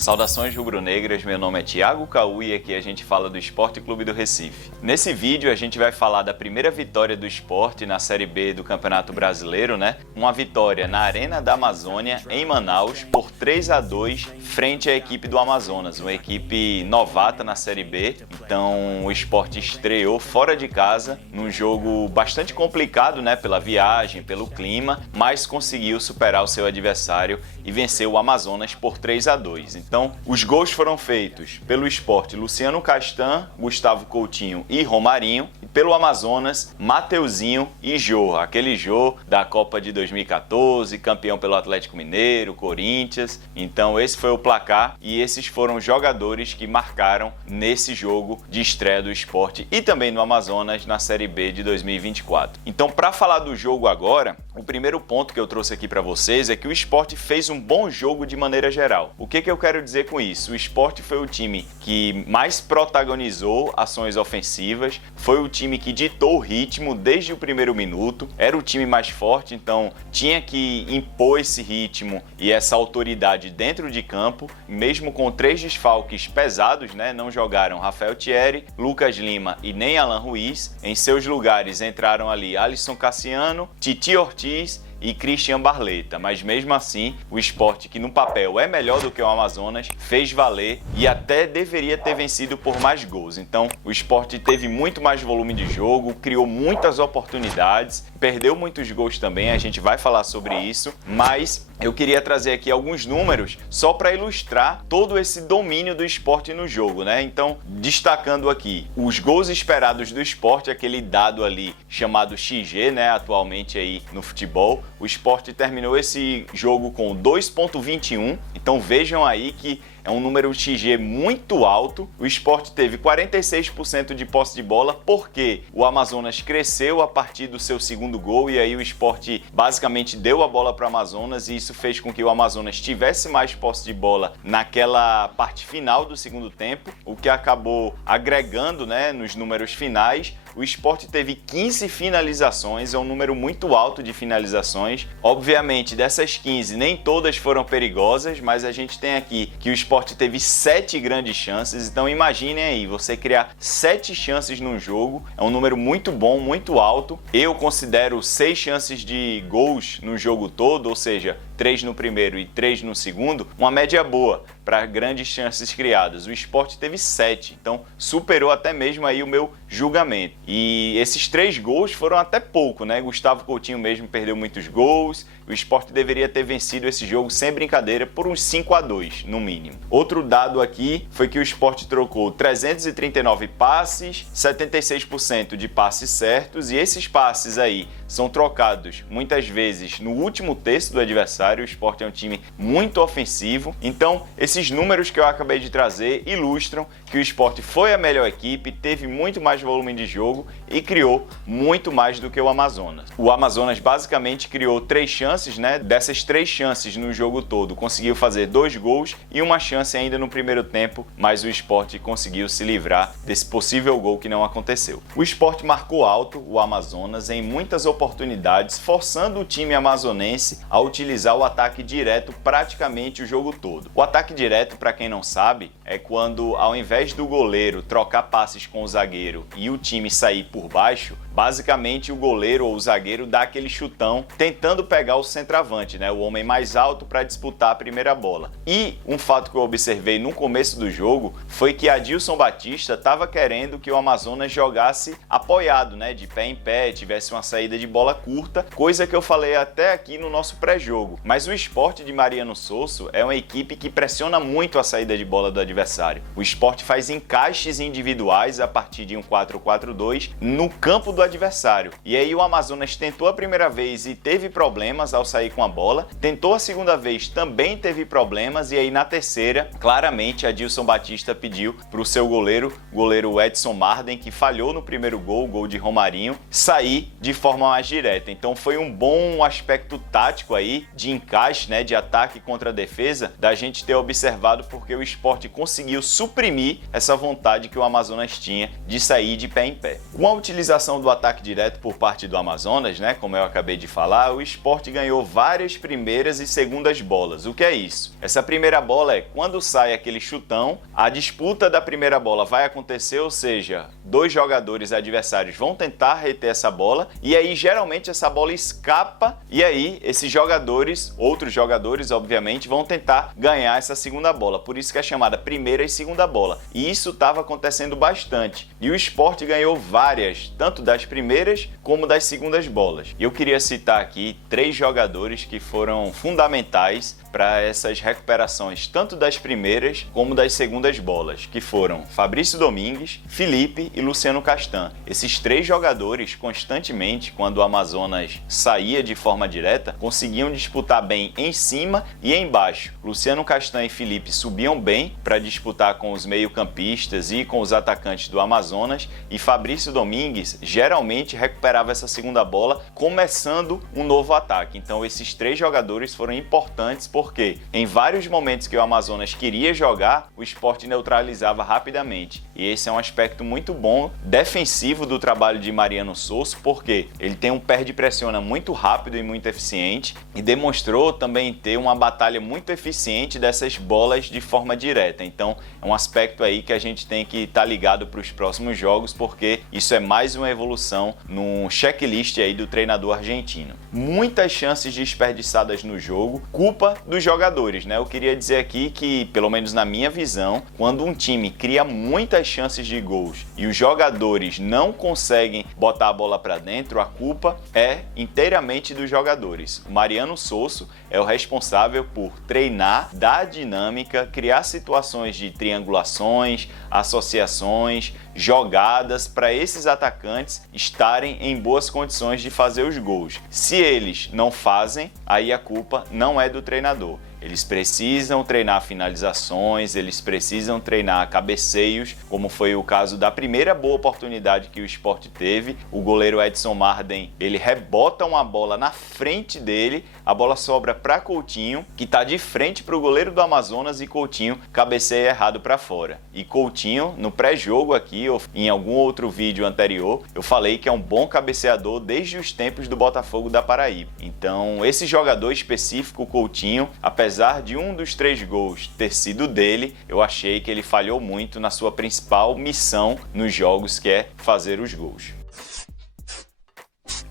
Saudações rubro-negras, meu nome é Thiago Caú e aqui a gente fala do Sport Clube do Recife. Nesse vídeo a gente vai falar da primeira vitória do Sport na Série B do Campeonato Brasileiro, Uma vitória na Arena da Amazônia, em Manaus, por 3-2 frente à equipe do Amazonas, uma equipe novata na Série B. Então o Sport estreou fora de casa, num jogo bastante complicado, pela viagem, pelo clima, mas conseguiu superar o seu adversário e venceu o Amazonas por 3-2. Então, os gols foram feitos pelo Sport Luciano Castan, Gustavo Coutinho e Romarinho, e pelo Amazonas, Mateuzinho e Jô, aquele Jô da Copa de 2014, campeão pelo Atlético Mineiro, Corinthians. Então, esse foi o placar e esses foram os jogadores que marcaram nesse jogo de estreia do Sport e também no Amazonas na Série B de 2024. Então, para falar do jogo agora, o primeiro ponto que eu trouxe aqui para vocês é que o Sport fez um bom jogo de maneira geral. O que eu quero dizer com isso? O Sport foi o time que mais protagonizou ações ofensivas, foi o time que ditou o ritmo desde o primeiro minuto, era o time mais forte, então tinha que impor esse ritmo e essa autoridade dentro de campo, mesmo com 3 desfalques pesados, Não jogaram Rafael Thierry, Lucas Lima e nem Alan Ruiz. Em seus lugares entraram ali Alisson Cassiano, Titi Ortiz e Christian Barleta, mas mesmo assim o Sport, que no papel é melhor do que o Amazonas, fez valer e até deveria ter vencido por mais gols. Então o Sport teve muito mais volume de jogo, criou muitas oportunidades, perdeu muitos gols também, a gente vai falar sobre isso, mas eu queria trazer aqui alguns números só para ilustrar todo esse domínio do Sport no jogo, Então, destacando aqui os gols esperados do Sport, aquele dado ali chamado XG, atualmente aí no futebol. O Sport terminou esse jogo com 2,21, então vejam aí que é um número XG muito alto. O Sport teve 46% de posse de bola, porque o Amazonas cresceu a partir do seu segundo gol e aí o Sport basicamente deu a bola para o Amazonas e isso fez com que o Amazonas tivesse mais posse de bola naquela parte final do segundo tempo, o que acabou agregando, nos números finais. O Sport teve 15 finalizações, é um número muito alto de finalizações. Obviamente, dessas 15, nem todas foram perigosas, mas a gente tem aqui que o Sport teve 7 grandes chances. Então imaginem aí, você criar 7 chances num jogo, é um número muito bom, muito alto. Eu considero 6 chances de gols no jogo todo, ou seja, 3 no primeiro e 3 no segundo, uma média boa para grandes chances criadas. O Sport teve 7, então superou até mesmo aí o meu julgamento. E esses 3 gols foram até pouco, Gustavo Coutinho mesmo perdeu muitos gols. O Sport deveria ter vencido esse jogo sem brincadeira por uns 5-2 no mínimo. Outro dado aqui foi que o Sport trocou 339 passes, 76% de passes certos, e esses passes aí são trocados muitas vezes no último terço do adversário. O Sport é um time muito ofensivo, então esses números que eu acabei de trazer ilustram que o Sport foi a melhor equipe, teve muito mais volume de jogo e criou muito mais do que o Amazonas. O Amazonas basicamente criou 3 chances, Dessas 3 chances no jogo todo, conseguiu fazer 2 gols e uma chance ainda no primeiro tempo, mas o Sport conseguiu se livrar desse possível gol que não aconteceu. O Sport marcou alto o Amazonas em muitas oportunidades, forçando o time amazonense a utilizar o ataque direto praticamente o jogo todo. O ataque direto, para quem não sabe, é quando ao invés do goleiro trocar passes com o zagueiro e o time sair por baixo, basicamente o goleiro ou o zagueiro dá aquele chutão tentando pegar o centroavante, o homem mais alto, para disputar a primeira bola. E um fato que eu observei no começo do jogo foi que Adilson Batista estava querendo que o Amazonas jogasse apoiado, de pé em pé, tivesse uma saída de bola curta, coisa que eu falei até aqui no nosso pré-jogo. Mas o Sport de Mariano Sosso é uma equipe que pressiona muito a saída de bola do adversário. O Sport faz encaixes individuais a partir de um 4-4-2 no campo do adversário. E aí o Amazonas tentou a primeira vez e teve problemas ao sair com a bola, tentou a segunda vez, também teve problemas, e aí na terceira, claramente Adilson Batista pediu para o seu goleiro Edson Marden, que falhou no primeiro gol, o gol de Romarinho, sair de forma mais direta. Então foi um bom aspecto tático aí, de encaixe, de ataque contra a defesa, da gente ter observado, porque o Sport conseguiu suprimir essa vontade que o Amazonas tinha de sair de pé em pé. Com a utilização do ataque direto por parte do Amazonas, como eu acabei de falar, o Sport ganhou várias primeiras e segundas bolas. O que é isso? Essa primeira bola é quando sai aquele chutão, a disputa da primeira bola vai acontecer, ou seja, dois jogadores adversários vão tentar reter essa bola e aí geralmente essa bola escapa e aí esses jogadores, outros jogadores obviamente, vão tentar ganhar essa segunda bola. Por isso que é chamada primeira e segunda bola. E isso estava acontecendo bastante. E o Sport ganhou várias, tanto das primeiras como das segundas bolas. E eu queria citar aqui 3 jogadores que foram fundamentais para essas recuperações, tanto das primeiras como das segundas bolas, que foram Fabrício Domingues, Felipe e Luciano Castan. Esses 3 jogadores, constantemente, quando o Amazonas saía de forma direta, conseguiam disputar bem em cima e embaixo. Luciano Castan e Felipe subiam bem para disputar com os meio-campistas e com os atacantes do Amazonas, e Fabrício Domingues geralmente recuperava essa segunda bola, começando um novo ataque. Então esses 3 jogadores foram importantes porque em vários momentos que o Amazonas queria jogar, o Sport neutralizava rapidamente. E esse é um aspecto muito bom defensivo do trabalho de Mariano Sosso, porque ele tem um perde-pressiona muito rápido e muito eficiente e demonstrou também ter uma batalha muito eficiente dessas bolas de forma direta. Então é um aspecto aí que a gente tem que estar ligado para os próximos jogos, porque isso é mais uma evolução no checklist aí do treinador argentino. Muitas chances desperdiçadas no jogo, culpa dos jogadores, né? Eu queria dizer aqui que, pelo menos na minha visão, quando um time cria muitas chances de gols e os jogadores não conseguem botar a bola para dentro, a culpa é inteiramente dos jogadores. O Mariano Sosso é o responsável por treinar, dar dinâmica, criar situações de triangulações, associações, jogadas para esses atacantes estarem em boas condições de fazer os gols. Se eles não fazem, aí a culpa não é do treinador. Eles precisam treinar finalizações, eles precisam treinar cabeceios, como foi o caso da primeira boa oportunidade que o Sport teve. O goleiro Edson Marden, ele rebota uma bola na frente dele, a bola sobra para Coutinho, que está de frente para o goleiro do Amazonas, e Coutinho cabeceia errado para fora. E Coutinho, no pré-jogo aqui, ou em algum outro vídeo anterior, eu falei que é um bom cabeceador desde os tempos do Botafogo da Paraíba. Então, esse jogador específico, Coutinho, apesar de um dos 3 gols ter sido dele, eu achei que ele falhou muito na sua principal missão nos jogos, que é fazer os gols.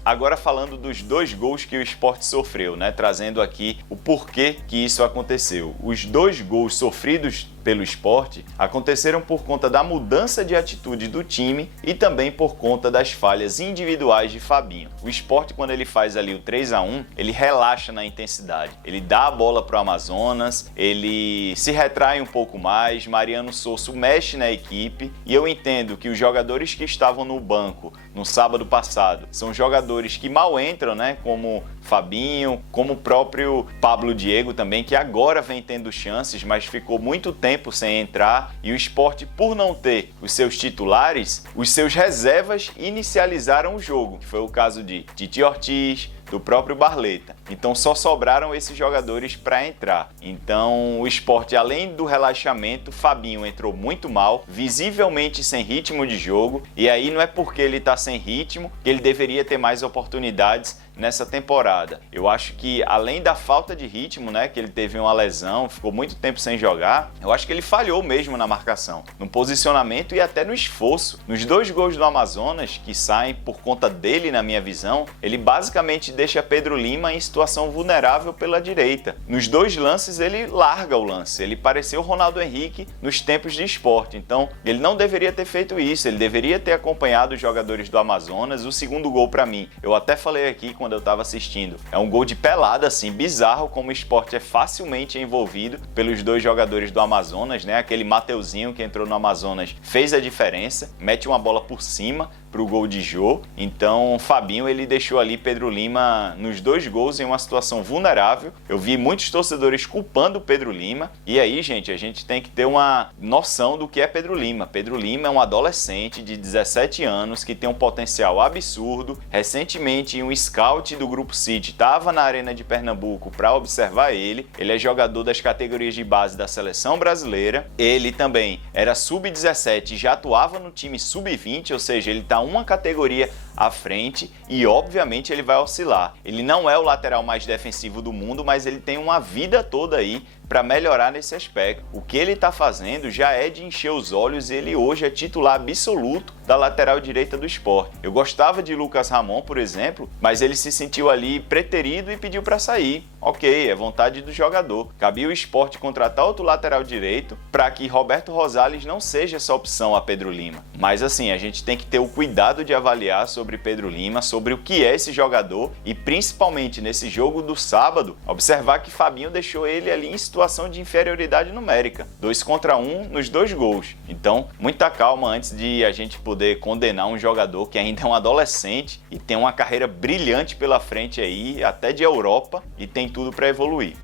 Agora falando dos 2 gols que o Sport sofreu, né? Trazendo aqui o porquê que isso aconteceu. Os 2 gols sofridos pelo Sport aconteceram por conta da mudança de atitude do time e também por conta das falhas individuais de Fabinho. O Sport, quando ele faz ali o 3-1, ele relaxa na intensidade. Ele dá a bola para o Amazonas, ele se retrai um pouco mais, Mariano Sosso mexe na equipe, e eu entendo que os jogadores que estavam no banco no sábado passado são jogadores que mal entram, né? Como Fabinho, como o próprio Pablo Diego também, que agora vem tendo chances, mas ficou muito tempo sem entrar, e o Sport, por não ter os seus titulares, os seus reservas inicializaram o jogo, que foi o caso de Titi Ortiz, do próprio Barleta. Então só sobraram esses jogadores para entrar. Então o Sport, além do relaxamento, Fabinho entrou muito mal, visivelmente sem ritmo de jogo, e aí não é porque ele está sem ritmo que ele deveria ter mais oportunidades nessa temporada. Eu acho que além da falta de ritmo, né, que ele teve uma lesão, ficou muito tempo sem jogar, eu acho que ele falhou mesmo na marcação, no posicionamento e até no esforço. Nos 2 gols do Amazonas, que saem por conta dele, na minha visão, ele basicamente deixa Pedro Lima em situação vulnerável pela direita. Nos 2 lances ele larga o lance, ele pareceu Ronaldo Henrique nos tempos de Sport, então ele não deveria ter feito isso, ele deveria ter acompanhado os jogadores do Amazonas. O segundo gol, para mim, eu até falei aqui quando eu estava assistindo, é um gol de pelada, assim, bizarro como o Sport é facilmente envolvido pelos 2 jogadores do Amazonas, né? Aquele Mateuzinho que entrou no Amazonas fez a diferença, mete uma bola por cima para o gol de Jô. Então Fabinho, ele deixou ali Pedro Lima nos 2 gols em uma situação vulnerável. Eu vi muitos torcedores culpando o Pedro Lima, e aí, gente, a gente tem que ter uma noção do que é Pedro Lima. Pedro Lima é um adolescente de 17 anos que tem um potencial absurdo. Recentemente um scout do Grupo City estava na Arena de Pernambuco para observar ele. Ele é jogador das categorias de base da seleção brasileira. Ele também era sub-17 e já atuava no time sub-20, ou seja, ele está uma categoria à frente e, obviamente, ele vai oscilar. Ele não é o lateral mais defensivo do mundo, mas ele tem uma vida toda aí para melhorar nesse aspecto. O que ele está fazendo já é de encher os olhos e ele hoje é titular absoluto da lateral direita do Sport. Eu gostava de Lucas Ramon, por exemplo, mas ele se sentiu ali preterido e pediu para sair. Ok, é vontade do jogador. Cabia o Sport contratar outro lateral direito para que Roberto Rosales não seja essa opção a Pedro Lima. Mas assim, a gente tem que ter o cuidado de avaliar sobre Pedro Lima, sobre o que é esse jogador e principalmente nesse jogo do sábado, observar que Fabinho deixou ele ali em situação de inferioridade numérica. 2 contra 1 nos 2 gols. Então, muita calma antes de a gente poder condenar um jogador que ainda é um adolescente e tem uma carreira brilhante pela frente aí, até de Europa, e tem tudo para evoluir.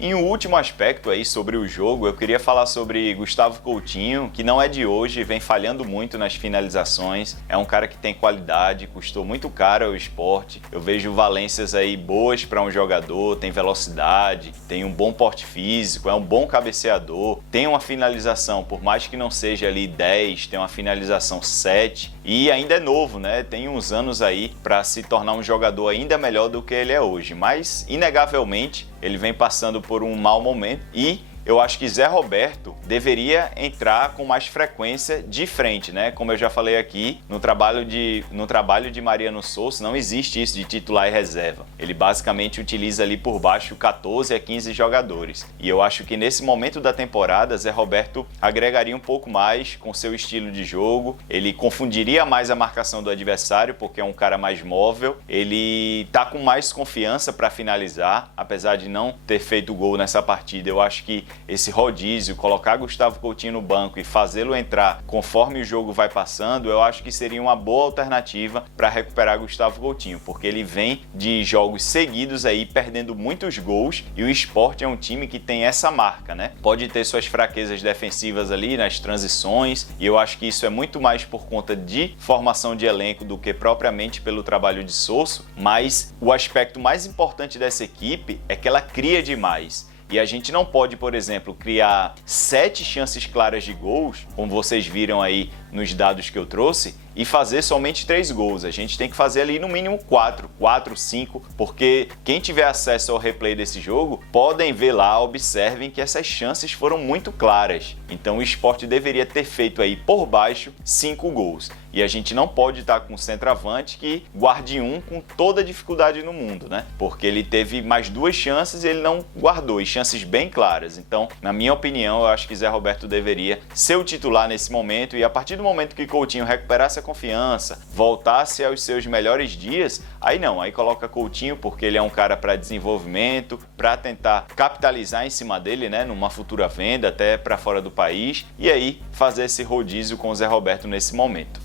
E um último aspecto aí sobre o jogo, eu queria falar sobre Gustavo Coutinho, que não é de hoje, vem falhando muito nas finalizações, é um cara que tem qualidade, custou muito caro ao Sport. Eu vejo valências aí boas para um jogador, tem velocidade, tem um bom porte físico, é um bom cabeceador, tem uma finalização, por mais que não seja ali 10, tem uma finalização 7 e ainda é novo, né? Tem uns anos aí para se tornar um jogador ainda melhor do que ele é hoje, mas inegavelmente ele vem passando por um mau momento e eu acho que Zé Roberto deveria entrar com mais frequência de frente, né? Como eu já falei aqui, no trabalho de Mariano Souza não existe isso de titular e reserva. Ele basicamente utiliza ali por baixo 14 a 15 jogadores. E eu acho que nesse momento da temporada, Zé Roberto agregaria um pouco mais com seu estilo de jogo, ele confundiria mais a marcação do adversário, porque é um cara mais móvel, ele tá com mais confiança para finalizar, apesar de não ter feito gol nessa partida. Eu acho que esse rodízio, colocar Gustavo Coutinho no banco e fazê-lo entrar conforme o jogo vai passando, eu acho que seria uma boa alternativa para recuperar Gustavo Coutinho, porque ele vem de jogos seguidos aí perdendo muitos gols e o Sport é um time que tem essa marca, né? Pode ter suas fraquezas defensivas ali nas transições e eu acho que isso é muito mais por conta de formação de elenco do que propriamente pelo trabalho de Sosso, mas o aspecto mais importante dessa equipe é que ela cria demais. E a gente não pode, por exemplo, criar 7 chances claras de gols, como vocês viram aí nos dados que eu trouxe, e fazer somente 3 gols. A gente tem que fazer ali no mínimo 4, 5, porque quem tiver acesso ao replay desse jogo, podem ver lá, observem que essas chances foram muito claras. Então o Sport deveria ter feito aí por baixo 5 gols. E a gente não pode estar com um centroavante que guarde um com toda a dificuldade no mundo, né? Porque ele teve mais 2 chances e ele não guardou, e chances bem claras. Então, na minha opinião, eu acho que Zé Roberto deveria ser o titular nesse momento e a partir do momento que Coutinho recuperasse a confiança, voltasse aos seus melhores dias, aí não, aí coloca Coutinho porque ele é um cara para desenvolvimento, para tentar capitalizar em cima dele, né, numa futura venda até para fora do país e aí fazer esse rodízio com o Zé Roberto nesse momento.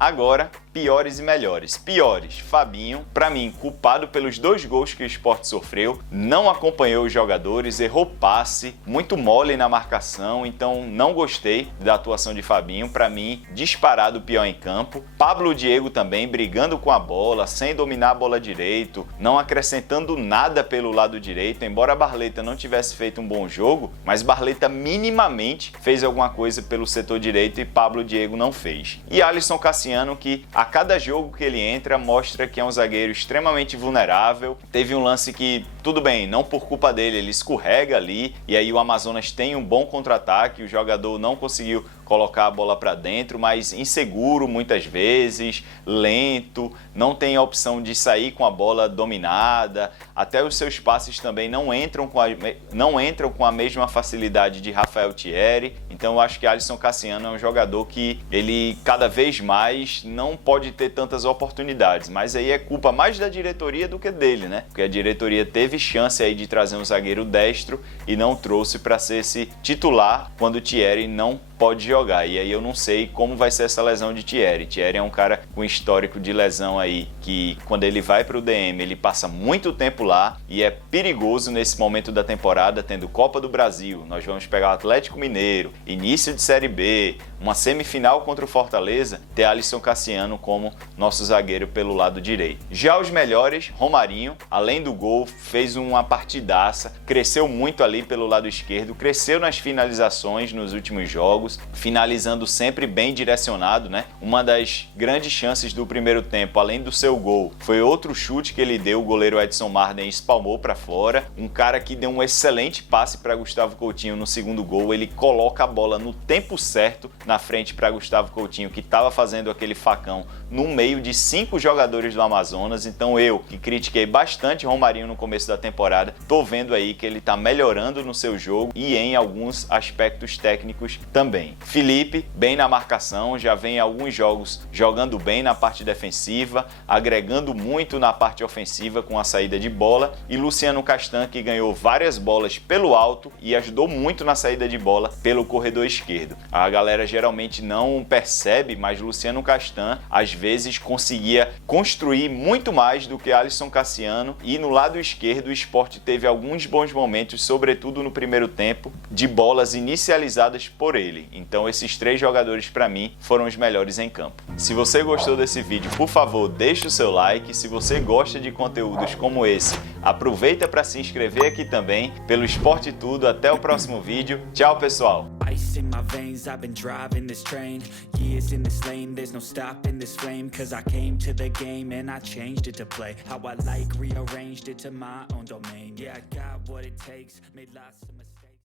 Agora, piores e melhores. Piores, Fabinho, para mim, culpado pelos 2 gols que o Sport sofreu, não acompanhou os jogadores, errou passe, muito mole na marcação, então não gostei da atuação de Fabinho, para mim, disparado o pior em campo. Pablo Diego também, brigando com a bola, sem dominar a bola direito, não acrescentando nada pelo lado direito, embora Barleta não tivesse feito um bom jogo, mas Barleta minimamente fez alguma coisa pelo setor direito e Pablo Diego não fez. E Alisson Cassiano, que a cada jogo que ele entra mostra que é um zagueiro extremamente vulnerável. Teve um lance que, tudo bem, não por culpa dele, ele escorrega ali e aí o Amazonas tem um bom contra-ataque, o jogador não conseguiu colocar a bola para dentro, mas inseguro muitas vezes, lento, não tem a opção de sair com a bola dominada, até os seus passes também não entram com a mesma facilidade de Rafael Thierry. Então eu acho que Alisson Cassiano é um jogador que ele cada vez mais não pode ter tantas oportunidades, mas aí é culpa mais da diretoria do que dele, né? Porque a diretoria teve chance aí de trazer um zagueiro destro e não trouxe para ser esse titular quando o Thierry não pode jogar. E aí eu não sei como vai ser essa lesão de Thierry. Thierry é um cara com histórico de lesão aí, que quando ele vai para o DM, ele passa muito tempo lá e é perigoso nesse momento da temporada, tendo Copa do Brasil. Nós vamos pegar o Atlético Mineiro, início de Série B, uma semifinal contra o Fortaleza, ter Alisson Cassiano como nosso zagueiro pelo lado direito. Já os melhores, Romarinho, além do gol, fez uma partidaça, cresceu muito ali pelo lado esquerdo, cresceu nas finalizações nos últimos jogos, jogos, finalizando sempre bem direcionado, né? Uma das grandes chances do primeiro tempo, além do seu gol, foi outro chute que ele deu, o goleiro Edson Marden espalmou para fora. Um cara que deu um excelente passe para Gustavo Coutinho no segundo gol, ele coloca a bola no tempo certo na frente para Gustavo Coutinho, que estava fazendo aquele facão no meio de 5 jogadores do Amazonas. Então eu, que critiquei bastante Romarinho no começo da temporada, tô vendo aí que ele tá melhorando no seu jogo e em alguns aspectos técnicos também. Felipe, bem na marcação, já vem alguns jogos jogando bem na parte defensiva, agregando muito na parte ofensiva com a saída de bola, e Luciano Castan, que ganhou várias bolas pelo alto e ajudou muito na saída de bola pelo corredor esquerdo. A galera geralmente não percebe, mas Luciano Castan às vezes conseguia construir muito mais do que Alisson Cassiano, e no lado esquerdo o Sport teve alguns bons momentos, sobretudo no primeiro tempo, de bolas inicializadas por ele. Então esses 3 jogadores para mim foram os melhores em campo. Se você gostou desse vídeo, por favor, deixe o seu like. Se você gosta de conteúdos como esse, aproveita para se inscrever aqui também pelo Sport Tudo. Até o próximo vídeo. Tchau, pessoal! Ice in my veins, I've been driving this train. Years in this lane, there's no stopping this flame. Cause I came to the game and I changed it to play how I like, rearranged it to my own domain. Yeah, I got what it takes, made lots of mistakes.